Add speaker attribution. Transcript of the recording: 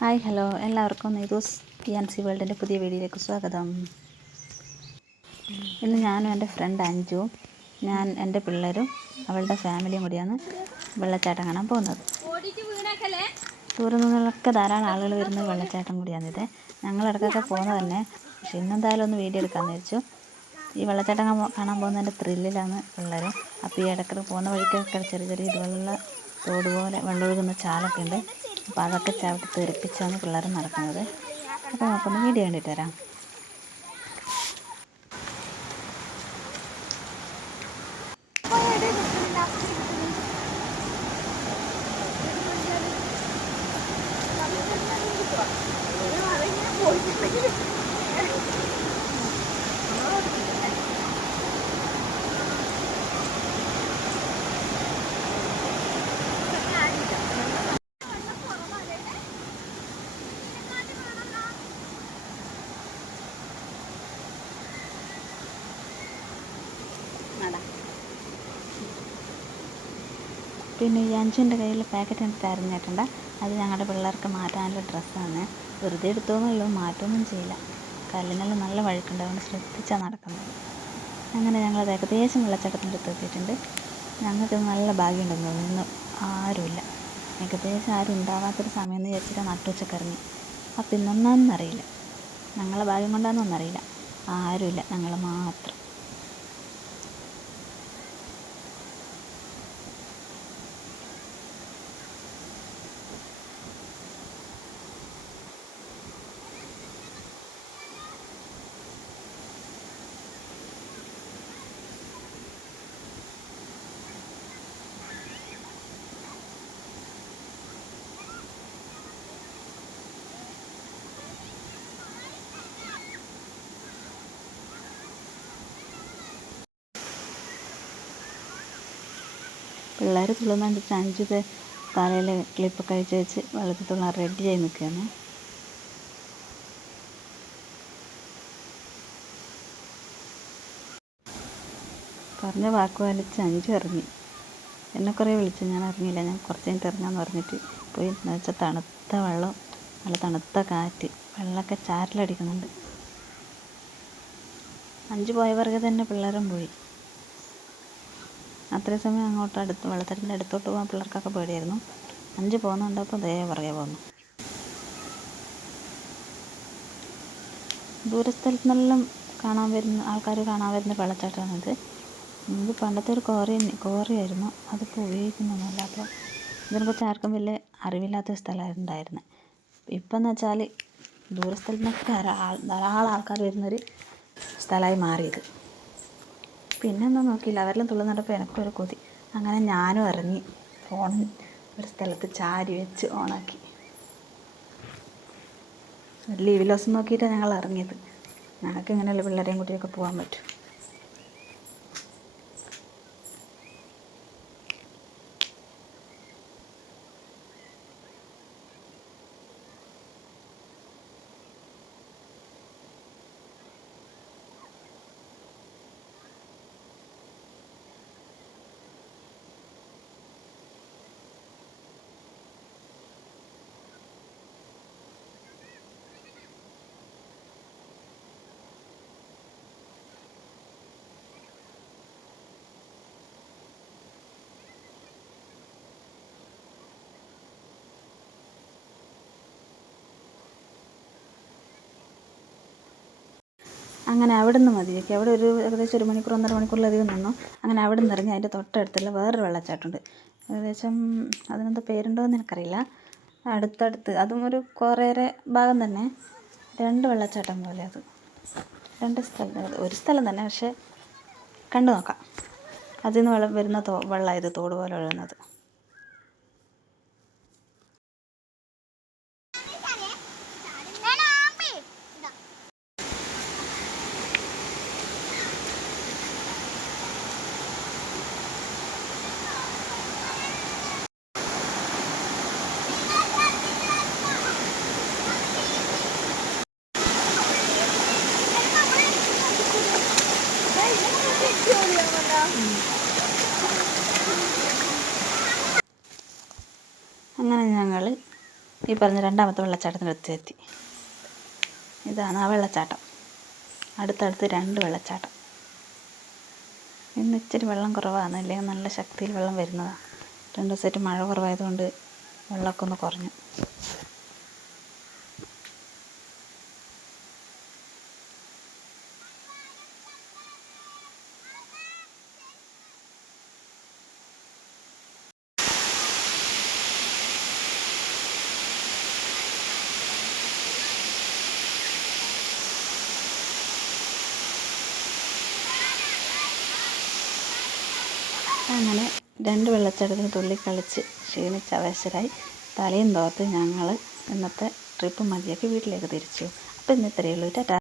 Speaker 1: Hi hello. എല്ലാവർക്കും Neethu's P and C വേൾഡിന്റെ പുതിയ വീഡിയോയിലേക്ക് സ്വാഗതം. ഇന്ന് ഞാനും എന്റെ ഫ്രണ്ട് അഞ്ജുവും ഞാൻ എന്റെ പിള്ളേരും അവളുടെ ഫാമിലിയും കൂടിയാണ് വെള്ളച്ചാട്ടം കാണാൻ പോകുന്നത്. ദൂരെ നിന്നുള്ളൊക്കെ ധാരാളം ആളുകൾ വരുന്ന വെള്ളച്ചാട്ടം വെള്ളച്ചാട്ടം കൂടിയാണിത് ഞങ്ങളിടക്കൊക്കെ പോകുന്നത് തന്നെ. പക്ഷെ ഇന്നെന്തായാലും ഒന്ന് വീഡിയോ എടുക്കാമെന്ന് വെച്ചു ഈ വെള്ളച്ചാട്ടം കാണാൻ- പോകുന്നതിന്റെ ത്രില്ലിലാണ് പിള്ളേർ. അപ്പോൾ ഈ ഇടയ്ക്കിടെ പോകുന്ന വഴിക്കൊക്കെ ചെറിയ ചെറിയ ഇതുപോലുള്ള തോട് പോലെ വെള്ളമൊഴുകുന്ന ചാലൊക്കെ ഉണ്ട്. അപ്പോൾ അതൊക്കെ ചവിട്ടി തെറിപ്പിച്ചാണ് പിള്ളേർ നടക്കുന്നത്. അപ്പോൾ നമുക്കൊന്ന് വീഡിയോ കണ്ടിട്ട് വരാം. പിന്നെ ഈ അഞ്ചിന്റെ കയ്യിൽ പാക്കറ്റ് എടുത്ത് അരിഞ്ഞിട്ടുണ്ട് അത് ഞങ്ങളുടെ പിള്ളേർക്ക് മാറ്റാനുള്ള ഡ്രസ്സാണ്. വെറുതെ എടുത്തോന്നല്ലോ മാറ്റമൊന്നും ചെയ്യില്ല. കല്ലിനെല്ലാം നല്ല വഴുക്കുണ്ട് അതുകൊണ്ട് ശ്രദ്ധിച്ചാണ് നടക്കുന്നത്. അങ്ങനെ ഞങ്ങളത് ഏകദേശം വെള്ളച്ചാട്ടത്തിന്റെ അടുത്ത് എത്തിയിട്ടുണ്ട്. ഞങ്ങൾക്ക് നല്ല ഭാഗ്യമുണ്ടെന്ന് തോന്നുന്നു. ആരുമില്ല. ഏകദേശം ആരും ഉണ്ടാവാത്തൊരു സമയം എന്ന് വിചാരിച്ചിട്ട് നട്ടുച്ചക്കറിഞ്ഞ് അപ്പം ഇന്നൊന്നും അറിയില്ല ഞങ്ങളെ ഭാഗ്യം കൊണ്ടാണെന്നൊന്നറിയില്ല ആരുമില്ല. ഞങ്ങൾ മാത്രം. പിള്ളേർ തുള്ളുന്ന കണ്ടിട്ട് അഞ്ചിത് തലയിൽ ക്ലിപ്പൊക്കെ അഴിച്ച് വെച്ച് വെള്ളത്തിൽ തുള്ളാൻ റെഡി ആയി നിൽക്കുകയാണ് പറഞ്ഞ വാക്ക് വലിച്ച് അഞ്ച് ഇറങ്ങി. എന്നെ കുറേ വിളിച്ചു ഞാൻ ഇറങ്ങിയില്ല ഞാൻ കുറച്ച് കഴിഞ്ഞിട്ട് ഇറങ്ങാമെന്ന് പറഞ്ഞിട്ട് പോയി എന്ന് വെച്ചാൽ തണുത്ത വെള്ളം നല്ല തണുത്ത കാറ്റ് വെള്ളമൊക്കെ ചാരലടിക്കുന്നുണ്ട് അഞ്ച് പോയ പിറകെ തന്നെ പിള്ളേരും പോയി. അത്രയും സമയം അങ്ങോട്ട് അടുത്ത് വെള്ളച്ചാട്ടത്തിന്റെ അടുത്തോട്ട് പോകാൻ പിള്ളേർക്കൊക്കെ പേടിയായിരുന്നു. അഞ്ച് പോകുന്നുണ്ടപ്പോൾ ദേ പുറകെ പോകുന്നു. ദൂരസ്ഥലത്തു നിന്നെല്ലാം കാണാൻ വരുന്ന ആൾക്കാർ കാണാൻ വരുന്ന വെള്ളച്ചാട്ടമാണിത്. ഇത് പണ്ടത്തെ ഒരു കോറി കോറിയായിരുന്നു. അതിപ്പോൾ ഉപയോഗിക്കുന്നൊന്നുമില്ല. അപ്പോൾ ഇതിനെക്കുറിച്ച് ആർക്കും വലിയ അറിവില്ലാത്ത സ്ഥലമായിരുന്നു ഉണ്ടായിരുന്നത്. ഇപ്പം എന്ന് വെച്ചാൽ ദൂരസ്ഥലത്തു നിന്നൊക്കെ ധാരാളം ആൾക്കാർ വരുന്നൊരു സ്ഥലമായി മാറിയത്. പിന്നെ ഒന്നും നോക്കിയില്ല അവരെല്ലാം തുള്ളുന്നപ്പോൾ എനിക്കൊരു കൊതി. അങ്ങനെ ഞാനും ഇറങ്ങി ഫോൺ ഒരു സ്ഥലത്ത് ചാരി വെച്ച് ഓണാക്കി. ലീവ് ലോസ് നോക്കിയിട്ടാണ് ഞങ്ങൾ ഇറങ്ങിയത്. ഞങ്ങൾക്ക് ഇങ്ങനെയുള്ള പിള്ളേരെയും കൂട്ടിയൊക്കെ പോകാൻ പറ്റും. അങ്ങനെ അവിടെ നിന്ന് മതിയാക്കി അവിടെ ഒരു ഏകദേശം ഒരു മണിക്കൂർ ഒന്നര മണിക്കൂറിലധികം നിന്നു. അങ്ങനെ അവിടെ നിന്ന് ഇറങ്ങി അതിന്റെ തൊട്ടടുത്തുള്ള വേറൊരു വെള്ളച്ചാട്ടമുണ്ട് ഏകദേശം അതിനെന്താ പേരുണ്ടോ എന്ന് എനിക്കറിയില്ല. അടുത്തടുത്ത് അതും ഒരു കുറേയേറെ ഭാഗം തന്നെ. രണ്ട് വെള്ളച്ചാട്ടം പോലെ അത്. രണ്ട് സ്ഥലം ഒരു സ്ഥലം തന്നെ പക്ഷേ കണ്ടു നോക്കാം. അതിൽ നിന്ന് വെള്ളം വരുന്ന തോ വെള്ളം ഇത് തോട് പോലെ ഒഴുകുന്നത്. ഈ പറഞ്ഞ രണ്ടാമത്തെ വെള്ളച്ചാട്ടത്തിന്റെ എത്തി. ഇതാണ് ആ വെള്ളച്ചാട്ടം. അടുത്തടുത്ത് രണ്ട് വെള്ളച്ചാട്ടം. ഇന്ന് ഇച്ചിരി വെള്ളം കുറവാണ്. അല്ലെങ്കിൽ നല്ല ശക്തിയിൽ വെള്ളം വരുന്നതാണ്. രണ്ട് ദിവസമായിട്ട് മഴ കുറവായതുകൊണ്ട് വെള്ളമൊക്കെ ഒന്ന് കുറഞ്ഞു. അങ്ങനെ രണ്ട് വെള്ളച്ചാട്ടത്തിന് തുള്ളിക്കളിച്ച് ക്ഷീണിച്ച് അവശരായി തലയും തോർത്ത് ഞങ്ങൾ ഇന്നത്തെ ട്രിപ്പ് മതിയാക്കി വീട്ടിലേക്ക് തിരിച്ചു. അപ്പോൾ ഇന്ന് ഇത്രയേ ഉള്ളൂ. ടാറ്റാ.